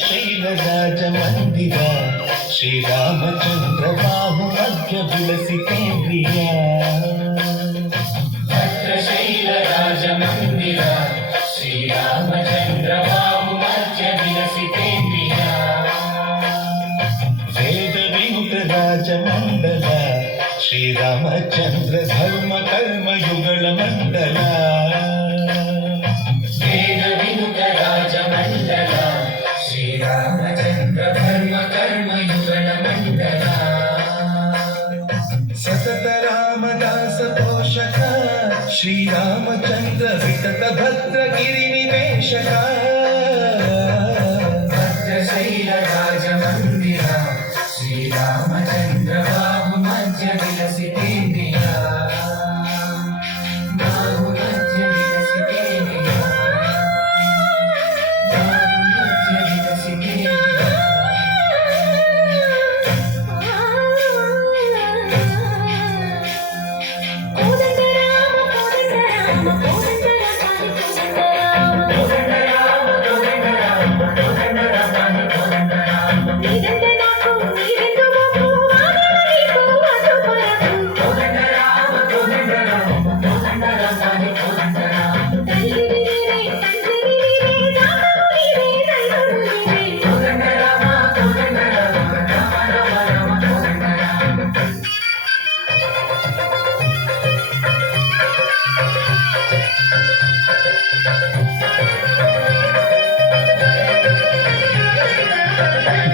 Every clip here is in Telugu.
భద్రశైల రాజమందిర శ్రీరామచంద్ర బాహు మధ్య విలసి కేంద్రియ భద్రశైల రాజమందిర శ్రీరామచంద్ర బాహు మధ్య విలసి కేంద్రియ వేద వినుత రాజమండల శ్రీరామచంద్ర ధర్మ కర్మ యుగళ మండల వేద వినుత రాజమండల శ్రీరామచంద్ర ధర్మ కర్మ యుగళ మండల సతత రామదాస పోషక శ్రీరామచంద్ర వితత భద్రగిరి నివేశక భద్రశైల రాజమందిర శ్రీరామచంద్ర బాహు మధ్య విలసి కేంద్రియ బాహు మధ్య విలసి కేంద్రియ బాహు మధ్య విలసి కేంద్రియ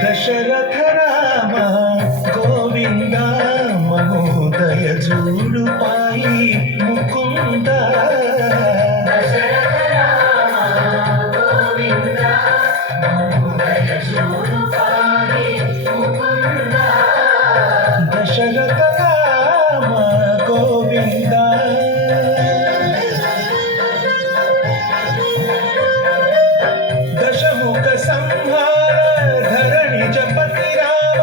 దశరథ రామ గోవింద మహోదయ జూడు పాయి ముకుంద దశరథ రామ గోవింద మహోదయ జూడు పాయి ముకుంద దశరథ రామ గోవింద దశముఖ సంహార జపతి రామ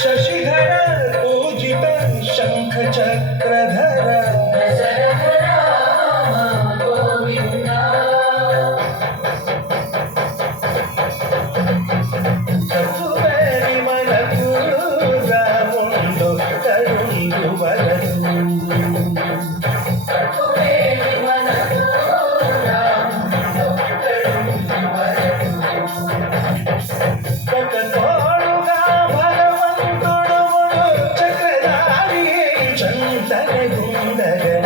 శశిధర పూజిత శంఖ చక్రధర దశరథ రామ గోవింద సతువేరి మనకు రాముండు కరుండు వరదు సతువేరి మనకు రాముండు కరుండు వరదు చక్రధారి చందన గుండగ